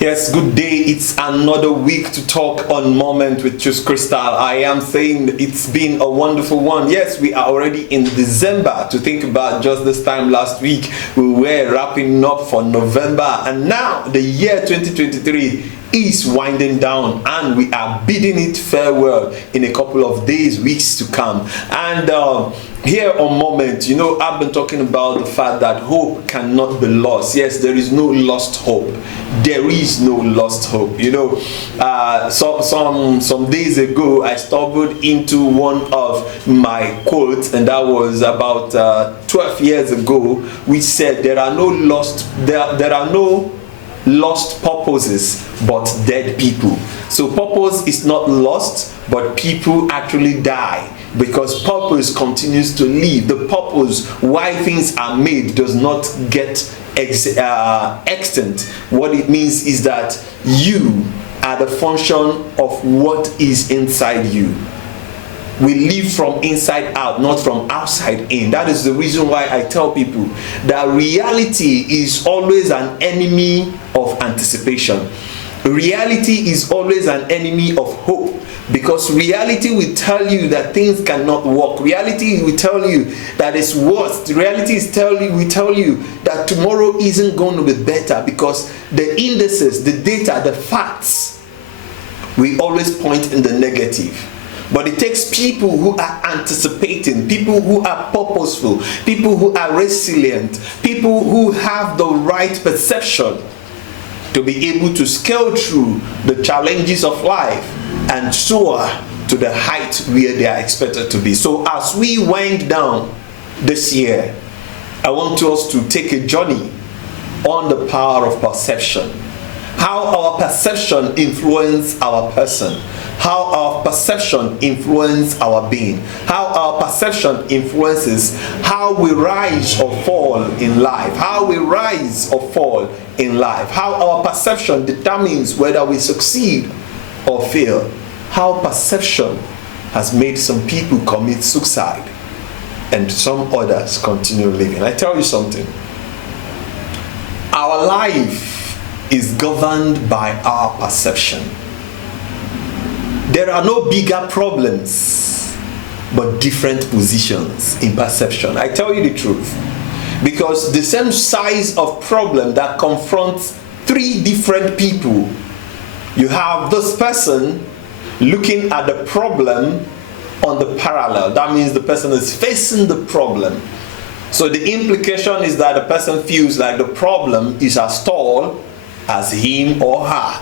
Yes, good day. It's another week to talk on Moment with Choose Crystal. I am saying it's been a wonderful one. Yes, we are already in December. To think about just this time last week, we were wrapping up for November, and now the year 2023 is winding down, and we are bidding it farewell in a couple of days, weeks to come. And here on Moment, I've been talking about the fact that hope cannot be lost. Yes, there is no lost hope. There is no lost hope. Some days ago, I stumbled into one of my quotes, and that was about 12 years ago, which said there are no lost purposes but dead people. So purpose is not lost, but people actually die because purpose continues to live. The purpose why things are made does not get extinct. What it means is that you are the function of what is inside you. We live from inside out, not from outside in. That is the reason why I tell people that reality is always an enemy of anticipation. Reality is always an enemy of hope, because reality will tell you that things cannot work. Reality will tell you that it's worse. Reality will tell you that tomorrow isn't going to be better, because the indices, the data, the facts will always point in the negative. But it takes people who are anticipating, people who are purposeful, people who are resilient, people who have the right perception to be able to scale through the challenges of life and soar to the height where they are expected to be. So as we wind down this year, I want us to take a journey on the power of perception. How our perception influences our person. How our perception influences our being. How our perception influences how we rise or fall in life. How we rise or fall in life. How our perception determines whether we succeed or fail. How perception has made some people commit suicide and some others continue living. I tell you something. Our life is governed by our perception. There are no bigger problems, but different positions in perception. I tell you the truth. Because the same size of problem that confronts three different people, you have this person looking at the problem on the parallel. That means the person is facing the problem. So the implication is that the person feels like the problem is as tall as him or her.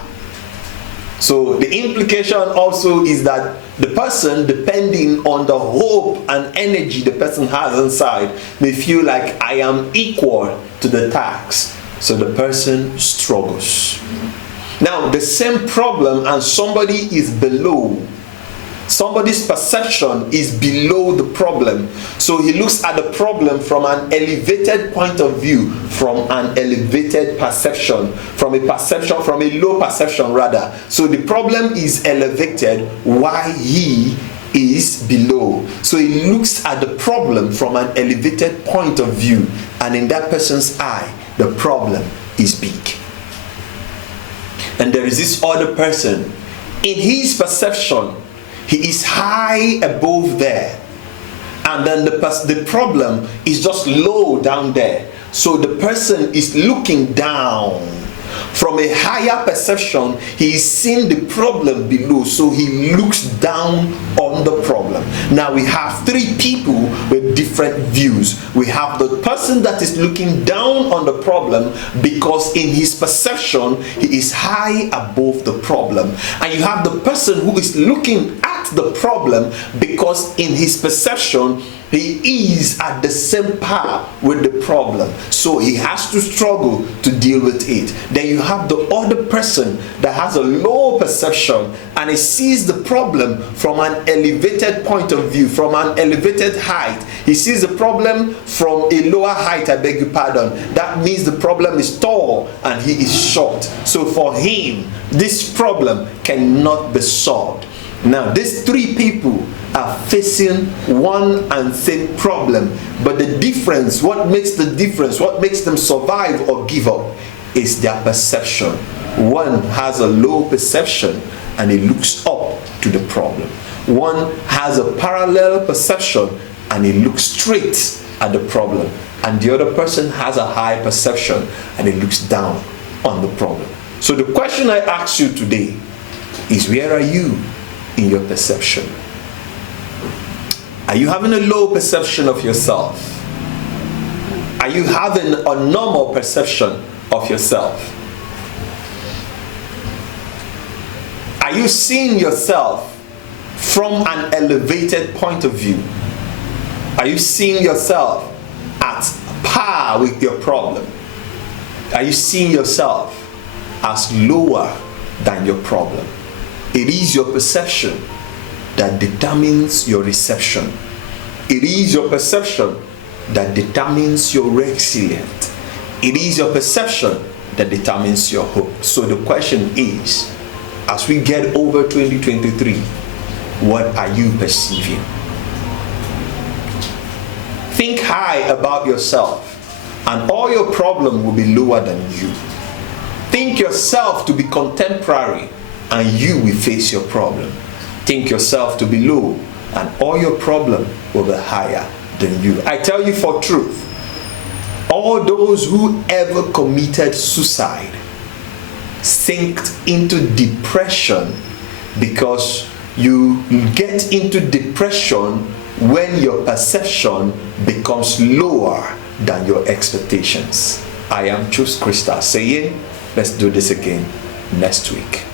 So the implication also is that the person, depending on the hope and energy the person has inside, may feel like I am equal to the task. So the person struggles. Now the same problem, and somebody is below. Somebody's perception is below the problem. So he looks at the problem from an elevated point of view, from an elevated perception, from a low perception rather. So the problem is elevated while he is below. So he looks at the problem from an elevated point of view, and in that person's eye, the problem is big. And there is this other person, in his perception, he is high above there, and then the problem is just low down there. So the person is looking down. From a higher perception, he is seeing the problem below, so he looks down on the problem. Now we have three people with different views. We have the person that is looking down on the problem because in his perception, he is high above the problem. And you have the person who is looking at the problem because in his perception, he is at the same par with the problem, so he has to struggle to deal with it. Then you have the other person that has a low perception, and he sees the problem from an elevated point of view, from an elevated height. He sees the problem from a lower height, I beg your pardon. That means the problem is tall and he is short. So for him, this problem cannot be solved. Now, these three people are facing one and same problem, but the difference, what makes the difference, what makes them survive or give up, is their perception One has a low perception and he looks up to the problem. One has a parallel perception and he looks straight at the problem. And the other person has a high perception and he looks down on the problem. So the question I ask you today is, where are you in your perception? Are you having a low perception of yourself? Are you having a normal perception of yourself? Are you seeing yourself from an elevated point of view? Are you seeing yourself at par with your problem? Are you seeing yourself as lower than your problem? It is your perception that determines your reception. It is your perception that determines your resilience. It is your perception that determines your hope. So the question is, as we get over 2023, what are you perceiving? Think high about yourself, and all your problems will be lower than you. Think yourself to be contemporary, and you will face your problem. Think yourself to be low, and all your problems will be higher than you. I tell you for truth, all those who ever committed suicide sinked into depression, because you get into depression when your perception becomes lower than your expectations. I am Chus Krista saying, let's do this again next week.